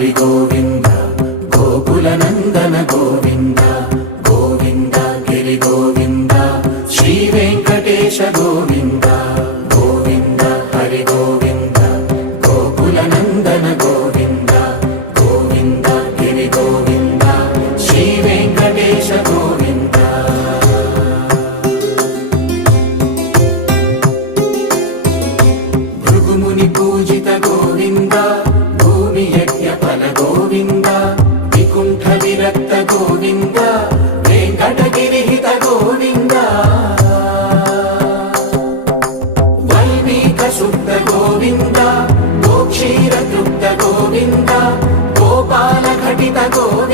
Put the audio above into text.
హరి గోవింద గోకుల నందన గోవింద గోవింద గిరి గోవింద శ్రీ వెంకటేశ గోవింద గోవింద హరి గోవింద గోకుల నందన గోవింద గోవింద గిరి గోవింద శ్రీ వెంకటేశ గోవింద భృగుముని పూజిత గోవింద భూమి యజ్ఞ ఫల గోవింద వికుంఠ విరక్త గోవింద వెంకటగిరిహిత గోవింద వల్మీక శుద్ధ గోవింద గోక్షీర తృప్త గోవింద గోపాల ఘటిత గోవింద